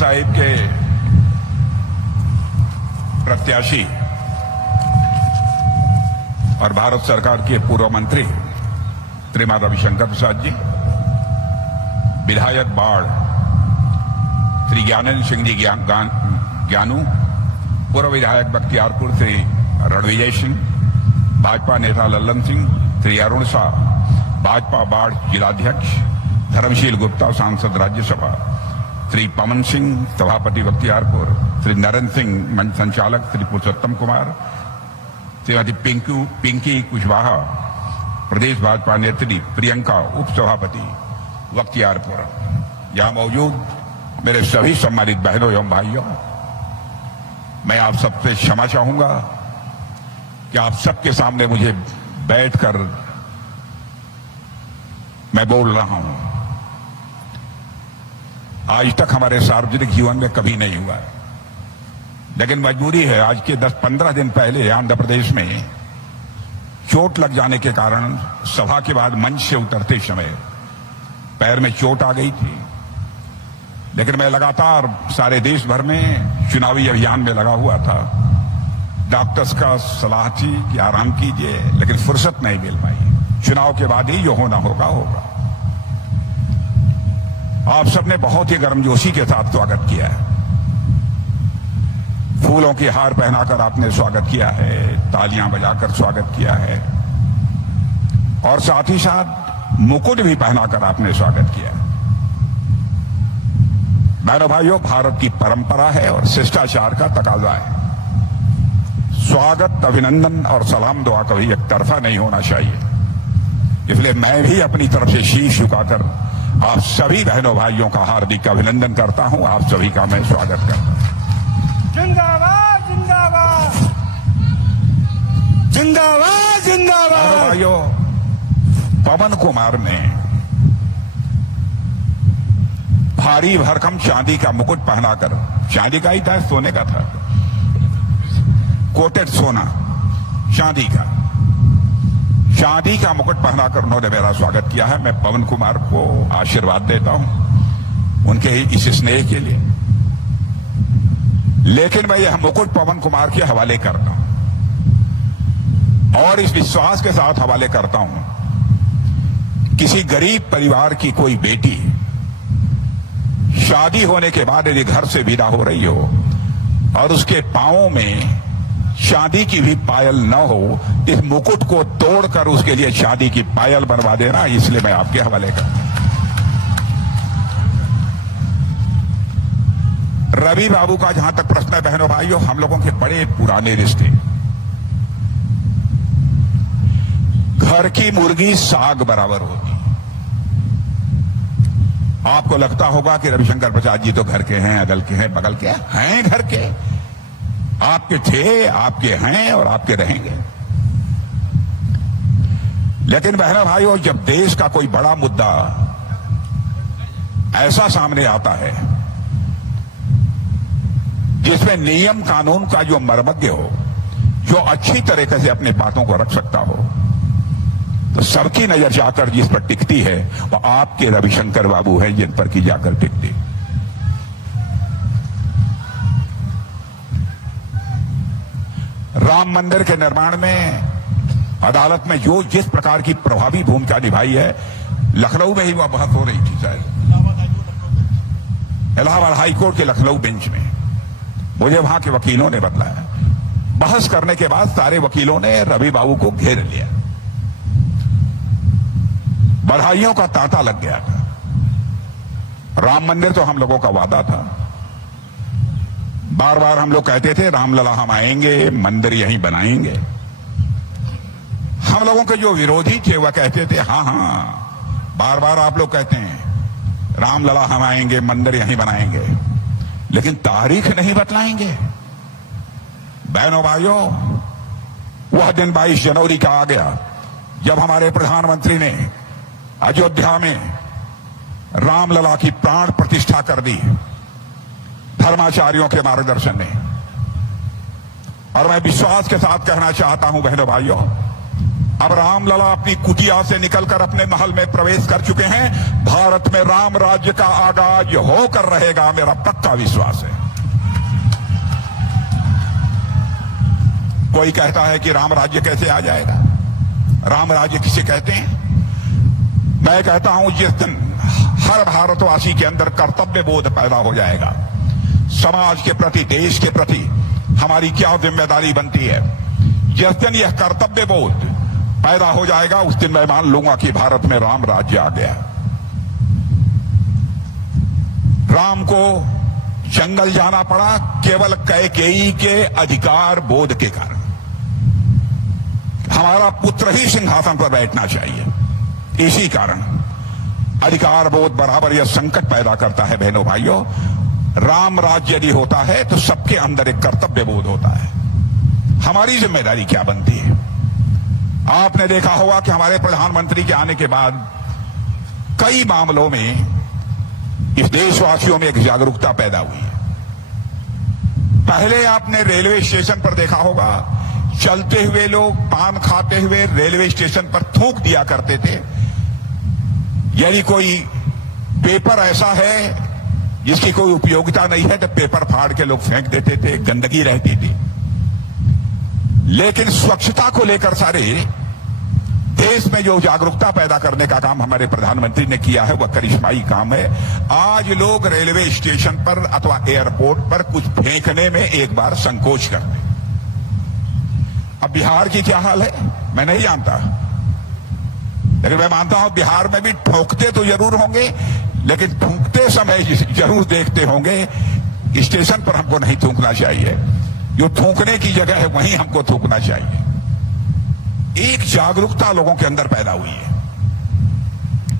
साहिब के प्रत्याशी और भारत सरकार के पूर्व मंत्री श्रीमान रविशंकर प्रसाद जी, विधायक बाढ़ श्री ज्ञानेंद्र सिंह जी ज्ञानू, पूर्व विधायक बख्तियारपुर श्री रणविजय सिंह, भाजपा नेता लल्लन सिंह, श्री अरुण शाह, भाजपा बाढ़ जिलाध्यक्ष, धर्मशील गुप्ता सांसद राज्यसभा, श्री पवन सिंह सभापति बख्तियारपुर, श्री नरेंद्र सिंह मंच संचालक, श्री पुरुषोत्तम कुमार, श्रीमती पिंकी कुशवाहा प्रदेश भाजपा नेत्री, प्रियंका उप सभापति बख्तियारपुर, यहां मौजूद मेरे सभी सम्मानित बहनों एवं भाइयों, मैं आप सबसे क्षमा चाहूंगा कि आप सबके सामने मुझे बैठकर मैं बोल रहा हूं। आज तक हमारे सार्वजनिक जीवन में कभी नहीं हुआ, लेकिन मजबूरी है। आज के 10-15 दिन पहले आंध्र प्रदेश में चोट लग जाने के कारण सभा के बाद मंच से उतरते समय पैर में चोट आ गई थी, लेकिन मैं लगातार सारे देश भर में चुनावी अभियान में लगा हुआ था। डॉक्टर्स का सलाह थी कि आराम कीजिए, लेकिन फुर्सत नहीं मिल पाई। चुनाव के बाद ही जो होना होगा होगा। आप सबने बहुत ही गर्मजोशी के साथ स्वागत किया है, फूलों की हार पहनाकर आपने स्वागत किया है, तालियां बजाकर स्वागत किया है और साथ ही साथ मुकुट भी पहनाकर आपने स्वागत किया। बहनों भाइयों, भारत की परंपरा है और शिष्टाचार का तकाजा है। स्वागत, अभिनंदन और सलाम दुआ कभी एक तरफा नहीं होना चाहिए। इसलिए मैं भी अपनी तरफ से शीश झुकाकर आप सभी बहनों भाइयों का हार्दिक अभिनंदन करता हूं। आप सभी का मैं स्वागत करता हूं। जिंदाबाद जिंदाबाद जिंदाबाद जिंदाबाद। भाइयों, पवन कुमार ने भारी भरकम चांदी का मुकुट पहनाकर, चांदी का ही था, सोने का था, कोटेड सोना चांदी का मुकुट पहनाकर उन्होंने मेरा स्वागत किया है। मैं पवन कुमार को आशीर्वाद देता हूं उनके इस स्नेह के लिए। लेकिन मैं यह मुकुट पवन कुमार के हवाले करता हूं और इस विश्वास के साथ हवाले करता हूं, किसी गरीब परिवार की कोई बेटी शादी होने के बाद यदि घर से विदा हो रही हो और उसके पांवों में शादी की भी पायल न हो, इस मुकुट को तोड़कर उसके लिए शादी की पायल बनवा देना, इसलिए मैं आपके हवाले करता हूं। रवि बाबू का जहां तक प्रश्न है, बहनों भाइयों, हम लोगों के बड़े पुराने रिश्ते। घर की मुर्गी साग बराबर होती। आपको लगता होगा कि रविशंकर प्रसाद जी तो घर के हैं, अगल के हैं, बगल के हैं, घर के, आपके थे, आपके हैं और आपके रहेंगे। लेकिन बहनों भाइयों, जब देश का कोई बड़ा मुद्दा ऐसा सामने आता है जिसमें नियम कानून का जो मर्मज्ञ हो, जो अच्छी तरीके से अपनी बातों को रख सकता हो, तो सबकी नजर जाकर जिस पर टिकती है वो आपके रविशंकर बाबू हैं, जिन पर की जाकर टिकती। राम मंदिर के निर्माण में अदालत में जो जिस प्रकार की प्रभावी भूमिका निभाई है, लखनऊ में ही वह बहस हो रही थी, शायद इलाहाबाद हाईकोर्ट के लखनऊ बेंच में, मुझे वहां के वकीलों ने बताया। बहस करने के बाद सारे वकीलों ने रवि बाबू को घेर लिया, बधाइयों का तांता लग गया था। राम मंदिर तो हम लोगों का वादा था, बार बार हम लोग कहते थे रामलला हम आएंगे, मंदिर यहीं बनाएंगे। हम लोगों के जो विरोधी थे वह कहते थे हाँ हाँ, बार बार आप लोग कहते हैं रामलला हम आएंगे, मंदिर यहीं बनाएंगे, लेकिन तारीख नहीं बतलाएंगे। बहनों भाइयों, वह दिन 22 जनवरी का आ गया जब हमारे प्रधानमंत्री ने अयोध्या में रामलला की प्राण प्रतिष्ठा कर दी धर्माचार्यों के मार्गदर्शन में। और मैं विश्वास के साथ कहना चाहता हूं बहनों भाइयों, अब रामलला अपनी कुटिया से निकलकर अपने महल में प्रवेश कर चुके हैं। भारत में राम राज्य का आगाज होकर रहेगा, मेरा पक्का विश्वास है। कोई कहता है कि राम राज्य कैसे आ जाएगा, राम राज्य किसे कहते हैं? मैं कहता हूं जिस दिन हर भारतवासी के अंदर कर्तव्य बोध पैदा हो जाएगा, समाज के प्रति, देश के प्रति हमारी क्या जिम्मेदारी बनती है, जिस दिन यह कर्तव्य बोध पैदा हो जाएगा, उस दिन मैं मान लूंगा कि भारत में राम राज्य आ गया। राम को जंगल जाना पड़ा केवल कैकेयी के अधिकार बोध के कारण। हमारा पुत्र ही सिंहासन पर बैठना चाहिए, इसी कारण अधिकार बोध बराबर यह संकट पैदा करता है। बहनों भाइयों, राम राज्य यदि होता है तो सबके अंदर एक कर्तव्य बोध होता है। हमारी जिम्मेदारी क्या बनती है? आपने देखा होगा कि हमारे प्रधानमंत्री के आने के बाद कई मामलों में इस देशवासियों में एक जागरूकता पैदा हुई है। पहले आपने रेलवे स्टेशन पर देखा होगा, चलते हुए लोग पान खाते हुए रेलवे स्टेशन पर थूक दिया करते थे। यदि कोई पेपर ऐसा है जिसकी कोई उपयोगिता नहीं है तो पेपर फाड़ के लोग फेंक देते थे, गंदगी रहती थी। लेकिन स्वच्छता को लेकर सारे देश में जो जागरूकता पैदा करने का काम हमारे प्रधानमंत्री ने किया है, वह करिश्माई काम है। आज लोग रेलवे स्टेशन पर अथवा एयरपोर्ट पर कुछ फेंकने में एक बार संकोच करते। अब बिहार की क्या हाल है मैं नहीं जानता, लेकिन मैं मानता हूं बिहार में भी ठोकते तो जरूर होंगे, लेकिन थूकते समय जरूर देखते होंगे स्टेशन पर हमको नहीं थूकना चाहिए, जो थूकने की जगह है वहीं हमको थूकना चाहिए। एक जागरूकता लोगों के अंदर पैदा हुई है,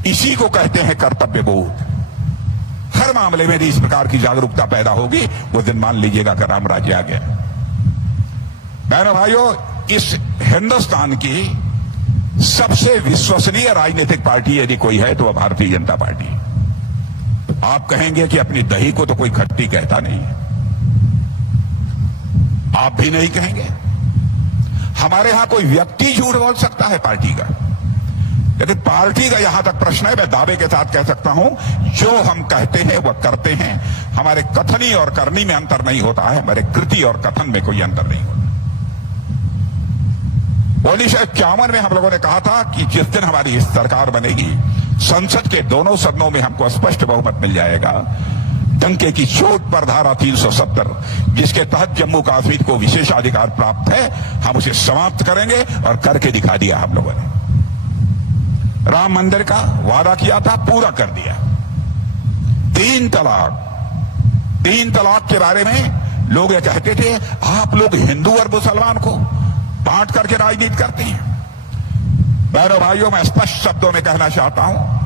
इसी को कहते हैं कर्तव्य बोध। हर मामले में इस प्रकार की जागरूकता पैदा होगी, वो दिन मान लीजिएगा कि राम राज्य आ गया। बहनों भाइयों, इस हिंदुस्तान की सबसे विश्वसनीय राजनीतिक पार्टी यदि कोई है तो वह भारतीय जनता पार्टी है। आप कहेंगे कि अपनी दही को तो कोई खट्टी कहता नहीं है, आप भी नहीं कहेंगे। हमारे यहां कोई व्यक्ति झूठ बोल सकता है पार्टी का, लेकिन पार्टी का यहां तक प्रश्न है, मैं दावे के साथ कह सकता हूं, जो हम कहते हैं वह करते हैं। हमारे कथनी और करनी में अंतर नहीं होता है, हमारे कृति और कथन में कोई अंतर नहीं होता। 1951 में हम लोगों ने कहा था कि जिस दिन हमारी सरकार बनेगी, संसद के दोनों सदनों में हमको स्पष्ट बहुमत मिल जाएगा। डंके की चोट पर धारा 370, जिसके तहत जम्मू कश्मीर को विशेषाधिकार प्राप्त है, हम उसे समाप्त करेंगे और करके दिखा दिया हम लोगों ने। राम मंदिर का वादा किया था, पूरा कर दिया। 3 तलाक के बारे में लोग ये कहते थे, आप लोग हिंदू और मुसलमान को बांट करके राजनीति करते हैं। बहनों भाइयों, मैं स्पष्ट शब्दों में कहना चाहता हूं,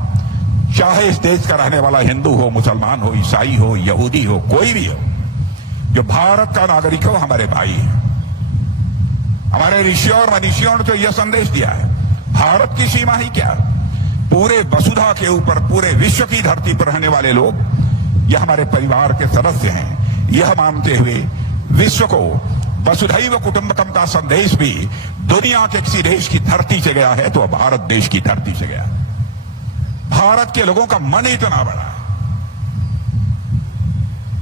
चाहे इस देश का रहने वाला हिंदू हो, मुसलमान हो, ईसाई हो, यहूदी हो, कोई भी हो, जो भारत का नागरिक हो, हमारे भाई है। हमारे ऋषियों और मनीषियों ने तो यह संदेश दिया है, भारत की सीमा ही क्या, पूरे वसुधा के ऊपर, पूरे विश्व की धरती पर रहने वाले लोग यह हमारे परिवार के सदस्य हैं। यह मानते हुए विश्व को वसुधैव कुटुंबकम का संदेश भी दुनिया के किसी देश की धरती से गया है तो वह भारत देश की धरती से गया। भारत के लोगों का मन इतना बड़ा।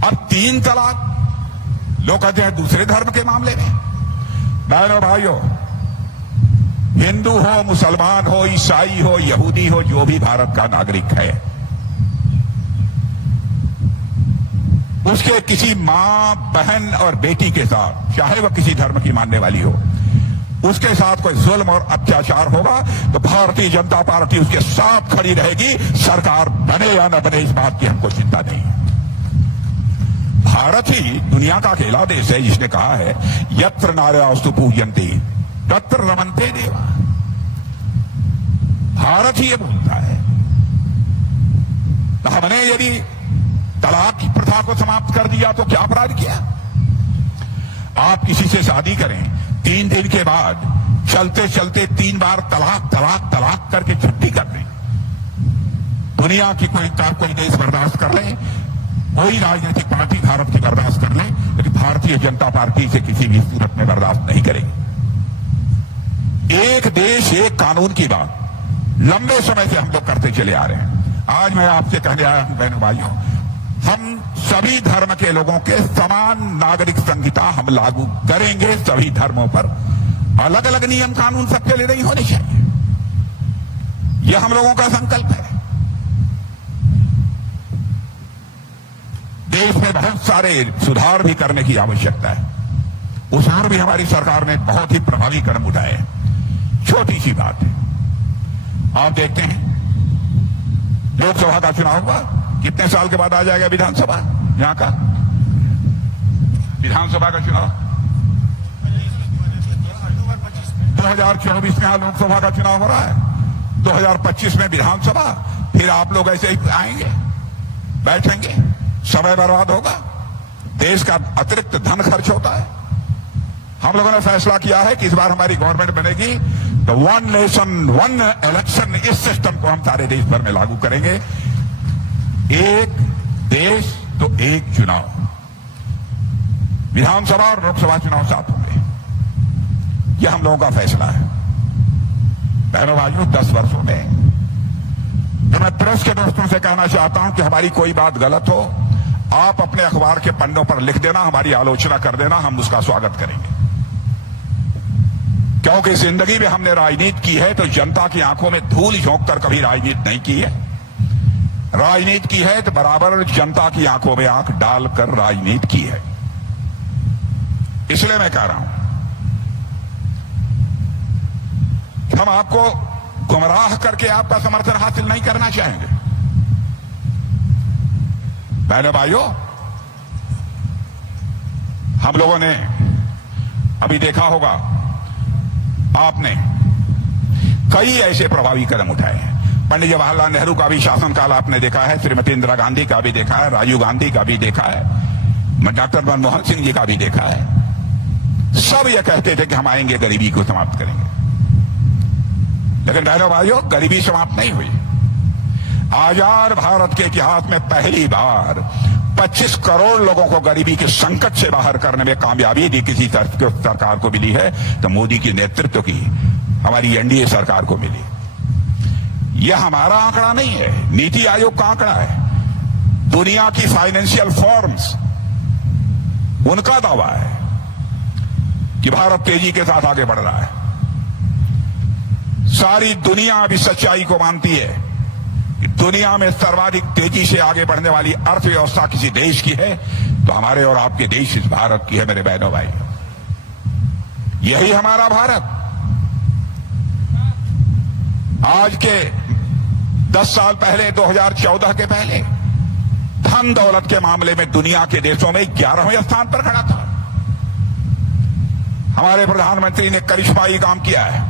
अब 3 तलाक लोग कहते हैं दूसरे धर्म के मामले में। बहनों भाइयों, हिंदू हो, मुसलमान हो, ईसाई हो, यहूदी हो, जो भी भारत का नागरिक है, उसके किसी मां, बहन और बेटी के साथ, चाहे वह किसी धर्म की मानने वाली हो, उसके साथ कोई जुल्म और अत्याचार होगा तो भारतीय जनता पार्टी उसके साथ खड़ी रहेगी। सरकार बने या न बने, इस बात की हमको चिंता नहीं है। भारत ही दुनिया का अकेला देश है जिसने कहा है, यत्र नार्यास्तु पूज्यन्ते तत्र रमन्ते देवा। भारत ही ये बोलता है। तो हमने यदि तलाक की प्रथा को समाप्त कर दिया तो क्या अपराध किया? आप किसी से शादी करें, 3 दिन के बाद चलते चलते 3 बार तलाक तलाक तलाक करके छुट्टी कर दें। दुनिया की कोई देश बर्दाश्त कर ले, कोई राजनीतिक पार्टी भारत की बर्दाश्त कर ले, लेकिन भारतीय जनता पार्टी से किसी भी सूरत में बर्दाश्त नहीं करेगी। एक देश एक कानून की बात लंबे समय से हम लोग करते चले आ रहे हैं। आज मैं आपसे कहने आया हूं बहनों भाइयों, हम सभी धर्म के लोगों के समान नागरिक संहिता हम लागू करेंगे सभी धर्मों पर। अलग अलग नियम कानून सबके लिए नहीं होने चाहिए, यह हम लोगों का संकल्प है। देश में बहुत सारे सुधार भी करने की आवश्यकता है, उस पर भी हमारी सरकार ने बहुत ही प्रभावी कदम उठाए हैं। छोटी सी बात है, आप देखते हैं लोकसभा का चुनाव हुआ, कितने साल के बाद आ जाएगा विधानसभा, यहां का विधानसभा का चुनाव 2024 में यहां लोकसभा का चुनाव हो रहा है, 2025 में विधानसभा, फिर आप लोग ऐसे ही आएंगे, बैठेंगे, समय बर्बाद होगा, देश का अतिरिक्त धन खर्च होता है। हम लोगों ने फैसला किया है कि इस बार हमारी गवर्नमेंट बनेगी तो 1 नेशन 1 इलेक्शन, इस सिस्टम को हम सारे देश भर में लागू करेंगे। एक देश तो एक चुनाव, विधानसभा और लोकसभा चुनाव साथ होंगे, यह हम लोगों का फैसला है। बहनों भाइयों, 10 वर्षों में तो मैं प्रेस के दोस्तों से कहना चाहता हूं कि हमारी कोई बात गलत हो, आप अपने अखबार के पन्नों पर लिख देना, हमारी आलोचना कर देना, हम उसका स्वागत करेंगे। क्योंकि जिंदगी में हमने राजनीति की है तो जनता की आंखों में धूल झोंक कर कभी राजनीति नहीं की है। राजनीति की है तो बराबर जनता की आंखों में आंख डालकर राजनीति की है। इसलिए मैं कह रहा हूं, हम आपको गुमराह करके आपका समर्थन हासिल नहीं करना चाहेंगे। बहनों भाइयों, हम लोगों ने अभी देखा होगा, आपने कई ऐसे प्रभावी कदम उठाए हैं। पंडित जवाहरलाल नेहरू का भी शासनकाल आपने देखा है, श्रीमती इंदिरा गांधी का भी देखा है, राजीव गांधी का भी देखा है, डॉक्टर मनमोहन सिंह जी का भी देखा है। सब ये कहते थे कि हम आएंगे, गरीबी को समाप्त करेंगे, लेकिन बहनों भाइयों, गरीबी समाप्त नहीं हुई। आजाद भारत के इतिहास में पहली बार 25 करोड़ लोगों को गरीबी के संकट से बाहर करने में कामयाबी यदि किसी सरकार को मिली है तो मोदी के नेतृत्व की हमारी एनडीए सरकार को मिली। यह हमारा आंकड़ा नहीं है, नीति आयोग का आंकड़ा है। दुनिया की फाइनेंशियल फॉर्म्स, उनका दावा है कि भारत तेजी के साथ आगे बढ़ रहा है। सारी दुनिया अभी सच्चाई को मानती है कि दुनिया में सर्वाधिक तेजी से आगे बढ़ने वाली अर्थव्यवस्था किसी देश की है तो हमारे और आपके देश इस भारत की है। मेरे बहनों भाई, यही हमारा भारत। आज के 10 साल पहले, 2014 के पहले, धन दौलत के मामले में दुनिया के देशों में 11वें स्थान पर खड़ा था। हमारे प्रधानमंत्री ने करिश्माई काम किया है।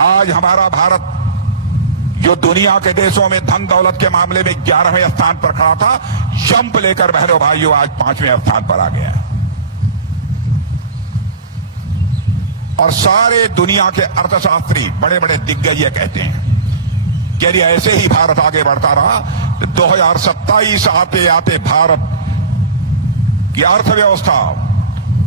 आज हमारा भारत जो दुनिया के देशों में धन दौलत के मामले में 11वें स्थान पर खड़ा था, जंप लेकर बहनों भाइयों आज 5वें स्थान पर आ गया है। और सारे दुनिया के अर्थशास्त्री, बड़े बड़े दिग्गज ये कहते हैं कि यदि ऐसे ही भारत आगे बढ़ता रहा तो 2027 आते आते भारत की अर्थव्यवस्था,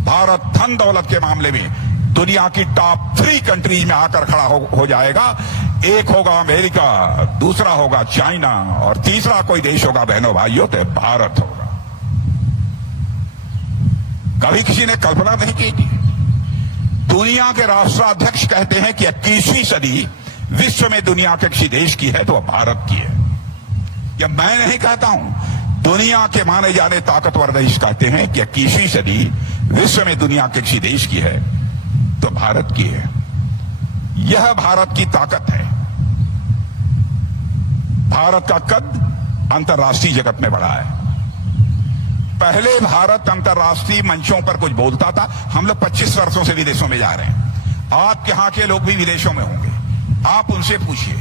भारत धन दौलत के मामले में दुनिया की टॉप 3 कंट्रीज में आकर खड़ा हो जाएगा। एक होगा अमेरिका, दूसरा होगा चाइना और तीसरा कोई देश होगा बहनों भाइयों तो भारत होगा। कभी किसी ने कल्पना नहीं की थी। दुनिया के राष्ट्राध्यक्ष कहते हैं कि 21वीं सदी विश्व में दुनिया के किसी देश की है तो वह भारत की है। यह मैं नहीं कहता हूं, दुनिया के माने जाने ताकतवर देश कहते हैं कि 21वीं सदी विश्व में दुनिया के किसी देश की है तो भारत की है। यह भारत की ताकत है। भारत का कद अंतर्राष्ट्रीय जगत में बढ़ा है। पहले भारत अंतर्राष्ट्रीय मंचों पर कुछ बोलता था। हम लोग 25 वर्षों से विदेशों में जा रहे हैं। आपके यहां के लोग भी विदेशों में होंगे, आप उनसे पूछिए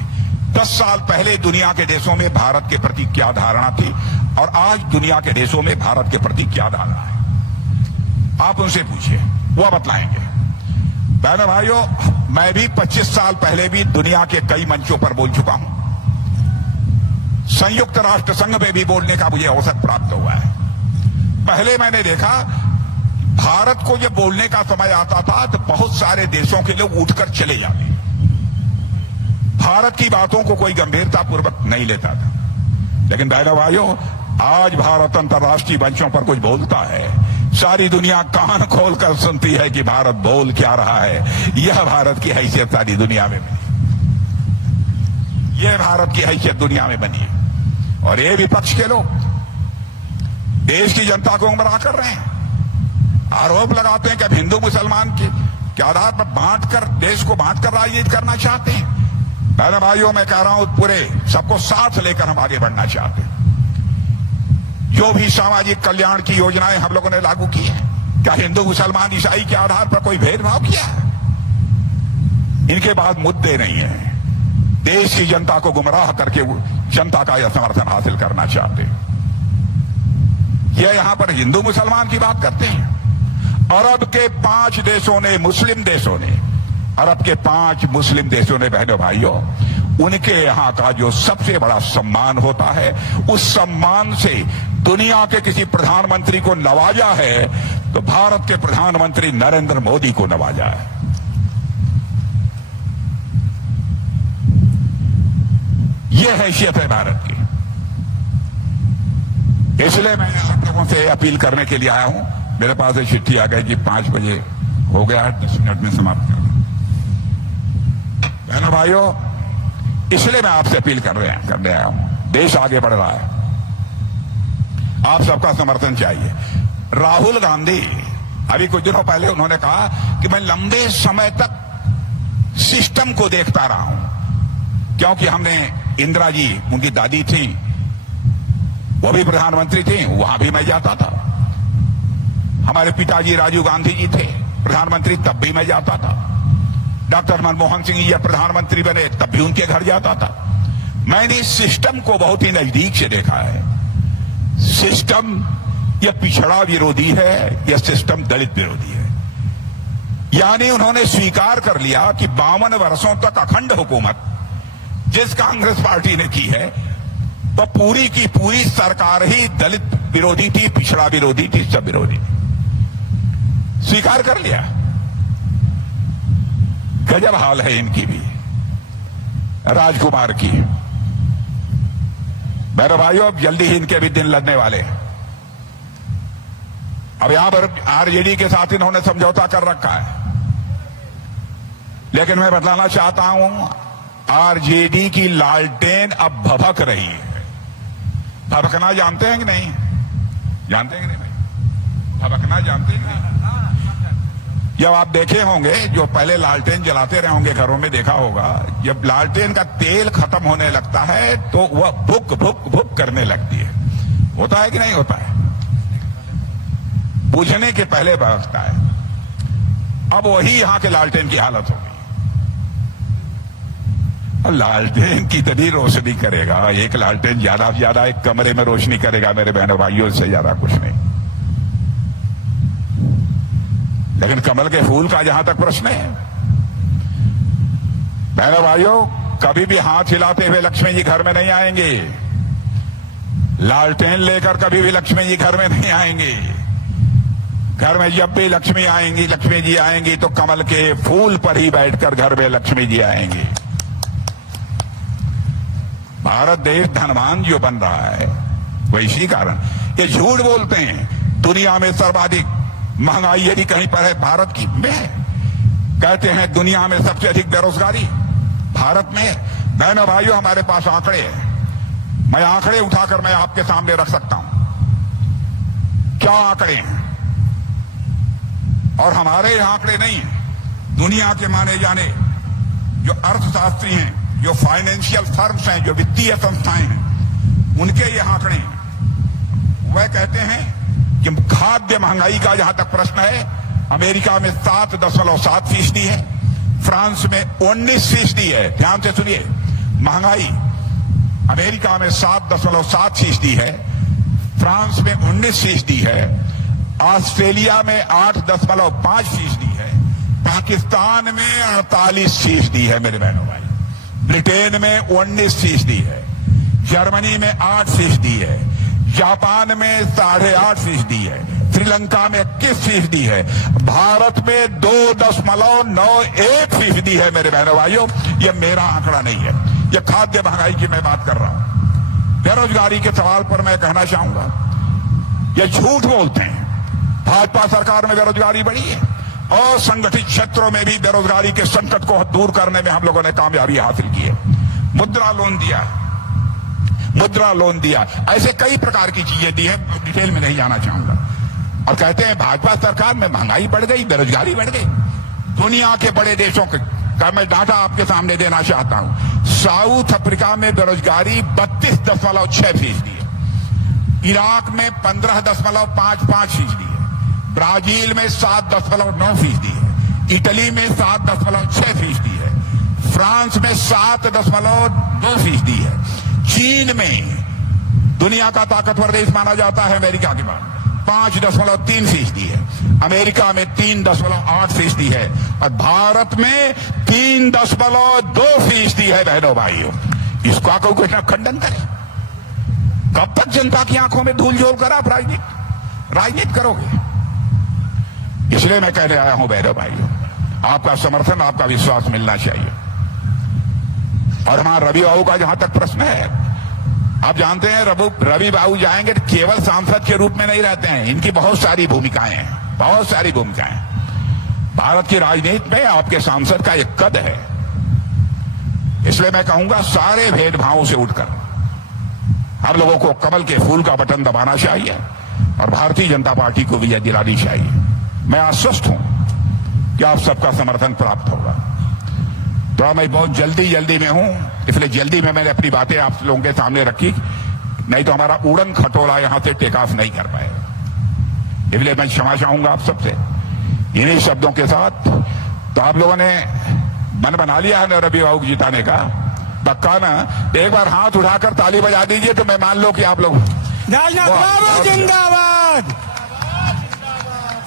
10 साल पहले दुनिया के देशों में भारत के प्रति क्या धारणा थी और आज दुनिया के देशों में भारत के प्रति क्या धारणा है। आप उनसे पूछिए, वो बतलाएंगे। बहनों भाइयों, मैं भी 25 साल पहले भी दुनिया के कई मंचों पर बोल चुका हूं। संयुक्त राष्ट्र संघ में भी बोलने का मुझे अवसर प्राप्त हुआ है। पहले मैंने देखा भारत को जब बोलने का समय आता था तो बहुत सारे देशों के लोग उठकर चले जाते, भारत की बातों को कोई गंभीरतापूर्वक नहीं लेता था। लेकिन बहनों भाइयों, आज भारत अंतर्राष्ट्रीय मंचों पर कुछ बोलता है, सारी दुनिया कान खोलकर सुनती है कि भारत बोल क्या रहा है। यह भारत की हैसियत सारी दुनिया में बनी, यह भारत की हैसियत दुनिया में बनी। और ये विपक्ष के लोग देश की जनता को गुमराह कर रहे हैं, आरोप लगाते हैं कि अब हिंदू मुसलमान के आधार पर बांटकर, देश को बांटकर राजनीति करना चाहते हैं। बहनों भाइयों, मैं कह रहा हूं, पूरे सबको साथ लेकर हम आगे बढ़ना चाहते हैं। जो भी सामाजिक कल्याण की योजनाएं हम लोगों ने लागू की है, क्या हिंदू मुसलमान ईसाई के आधार पर कोई भेदभाव किया है? इनके पास मुद्दे नहीं है। देश की जनता को गुमराह करके जनता का यह समर्थन हासिल करना चाहते हैं। यह यहां पर हिंदू मुसलमान की बात करते हैं। अरब के 5 देशों ने, मुस्लिम देशों ने, अरब के 5 मुस्लिम देशों ने, बहनों भाइयों, उनके यहां का जो सबसे बड़ा सम्मान होता है, उस सम्मान से दुनिया के किसी प्रधानमंत्री को नवाजा है तो भारत के प्रधानमंत्री नरेंद्र मोदी को नवाजा है। यह हैसियत है भारत की। इसलिए मैं आप लोगों से अपील करने के लिए आया हूं। मेरे पास एक चिट्ठी आ गई कि 5 बजे हो गया, 10 मिनट में समाप्त करना। बहनों भाइयों, इसलिए मैं आपसे अपील करने आया हूं। देश आगे बढ़ रहा है, आप सबका समर्थन चाहिए। राहुल गांधी अभी कुछ दिनों पहले उन्होंने कहा कि मैं लंबे समय तक सिस्टम को देखता रहा हूं, क्योंकि हमने इंदिरा जी, उनकी दादी थी, वो भी प्रधानमंत्री थी, वहां भी मैं जाता था। हमारे पिताजी राजीव गांधी जी थे प्रधानमंत्री, तब भी मैं जाता था। डॉक्टर मनमोहन सिंह जी जब प्रधानमंत्री बने तब भी उनके घर जाता था। मैंने इस सिस्टम को बहुत ही नजदीक से देखा है। सिस्टम यह पिछड़ा विरोधी है, यह सिस्टम दलित विरोधी है। यानी उन्होंने स्वीकार कर लिया कि 52 वर्षों तक अखंड हुकूमत जिस कांग्रेस पार्टी ने की है, तो पूरी की पूरी सरकार ही दलित विरोधी थी, पिछड़ा विरोधी थी, सब विरोधी थी। स्वीकार कर लिया। गजब हाल है इनकी भी, राजकुमार की। मेरे भाइयों, अब जल्दी ही इनके भी दिन लगने वाले हैं। अब यहां पर आरजेडी के साथ इन्होंने समझौता कर रखा है, लेकिन मैं बतलाना चाहता हूं, आरजेडी की लालटेन अब भभक रही है। भभकना जानते हैं कि नहीं? जानते हैं कि नहीं भाई? भभकना जानते हैं कि नहीं? जब आप देखे होंगे, जो पहले लालटेन जलाते रहे होंगे घरों में, देखा होगा, जब लालटेन का तेल खत्म होने लगता है तो वह भुक भुक भुक करने लगती है। होता है कि नहीं होता है? बुझने के पहले भड़कता है। अब वही यहां के लालटेन की हालत होगी। लालटेन कितनी रोशनी करेगा? एक लालटेन ज्यादा से ज्यादा एक कमरे में रोशनी करेगा मेरे बहनों भाइयों, से ज्यादा कुछ नहीं। लेकिन कमल के फूल का जहां तक प्रश्न है, बहनों भाइयों, कभी भी हाथ हिलाते हुए लक्ष्मी जी घर में नहीं आएंगे। लालटेन लेकर कभी भी लक्ष्मी जी घर में नहीं आएंगे। घर में जब भी लक्ष्मी जी आएंगी तो कमल के फूल पर ही बैठकर घर में लक्ष्मी जी आएंगी। भारत देश धनवान जो बन रहा है वो इसी कारण। ये झूठ बोलते हैं दुनिया में सर्वाधिक महंगाई यदि कहीं पर है भारत की में, कहते हैं दुनिया में सबसे अधिक बेरोजगारी भारत में। बहनों भाइयों, हमारे पास आंकड़े हैं, मैं आंकड़े उठाकर मैं आपके सामने रख सकता हूं। क्या आंकड़े हैं? और हमारे आंकड़े नहीं हैं, दुनिया के माने जाने जो अर्थशास्त्री हैं, जो फाइनेंशियल फर्म्स हैं, जो वित्तीय संस्थाएं हैं, उनके ये आंकड़े हैं। वह कहते हैं कि खाद्य महंगाई का जहां तक प्रश्न है, अमेरिका में 7.7% है, फ्रांस में 19% है। ध्यान से सुनिए, महंगाई अमेरिका में 7.7% है, फ्रांस में 19% है, ऑस्ट्रेलिया में 8.5% है, पाकिस्तान में 48% है मेरे बहनों भाई, ब्रिटेन में 19% है, जर्मनी में 8% है, जापान में 8.5% है, श्रीलंका में 21% है, भारत में 2.91% है। मेरे बहनों भाइयों, ये मेरा आंकड़ा नहीं है, ये खाद्य महंगाई की मैं बात कर रहा हूं। बेरोजगारी के सवाल पर मैं कहना चाहूंगा, ये झूठ बोलते हैं। भाजपा सरकार में बेरोजगारी बढ़ी है और संगठित क्षेत्रों में भी बेरोजगारी के संकट को दूर करने में हम लोगों ने कामयाबी हासिल की है। मुद्रा लोन दिया, मुद्रा लोन दिया, ऐसे कई प्रकार की चीजें दी है, डिटेल में नहीं जाना चाहूंगा। और कहते हैं भाजपा सरकार में महंगाई बढ़ गई, बेरोजगारी बढ़ गई। दुनिया के बड़े देशों का मैं डाटा आपके सामने देना चाहता हूं। साउथ अफ्रीका में बेरोजगारी 32.6% है, इराक में 15.55% है, ब्राजील में 7.9% है, इटली में 7.6% है, फ्रांस में 7.2% है, चीन में दुनिया का ताकतवर देश माना जाता है अमेरिका के बाद 5.3% है, अमेरिका में 3.8% है और भारत में 3.2% है। बहनों भाइयों, इसका कोई कुछ ना खंडन करे। कब तक जनता की आंखों में धूल झोल कर आप राजनीति करोगे? इसलिए मैं कहने आया हूं बहनों भाइयों, आपका समर्थन, आपका विश्वास मिलना चाहिए। और हमारा रवि बाबू का जहां तक प्रश्न है, आप जानते हैं रवि बाबू जाएंगे तो केवल सांसद के रूप में नहीं रहते हैं, इनकी बहुत सारी भूमिकाएं हैं, बहुत सारी भूमिकाएं। भारत की राजनीति में आपके सांसद का एक कद है। इसलिए मैं कहूंगा सारे भेदभावों से उठकर हम लोगों को कमल के फूल का बटन दबाना चाहिए और भारतीय जनता पार्टी को विजय दिलानी चाहिए। मैं आश्वस्त हूं कि आप सबका समर्थन प्राप्त होगा। तो मैं बहुत जल्दी में हूं, इसलिए जल्दी में मैंने अपनी बातें आप लोगों के सामने रखी, नहीं तो हमारा उड़न खटोला यहां से टेक ऑफ नहीं कर पाएगा। इसलिए मैं क्षमा चाहूंगा आप सबसे इन्हीं शब्दों के साथ। तो आप लोगों ने मन बना लिया है ना रवि बाबू को जिताने का, पक्का ना? तो एक बार हाथ उठाकर ताली बजा दीजिए तो मैं मान लो कि आप लोग। राजनाथ बाबू जिंदाबाद,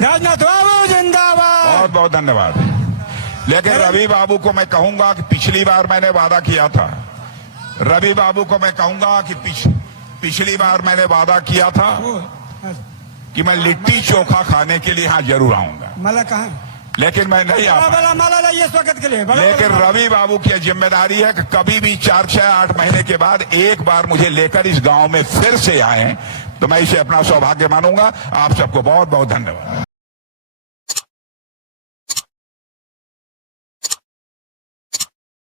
राजनाथ बाबू जिंदाबाद। बहुत बहुत धन्यवाद। लेकिन रवि बाबू को मैं कहूंगा कि पिछली बार मैंने वादा किया था, रवि बाबू को मैं कहूंगा कि पिछली बार मैंने वादा किया था कि मैं लिट्टी चोखा खाने के लिए यहां जरूर आऊंगा, मला कहा, लेकिन मैं नहीं आ पाया। मला इस वक्त के लिए लेकिन रवि बाबू की जिम्मेदारी है कि कभी भी 4, 6, 8 महीने के बाद एक बार मुझे लेकर इस गांव में फिर से आए, तो मैं इसे अपना सौभाग्य मानूंगा। आप सबको बहुत बहुत धन्यवाद।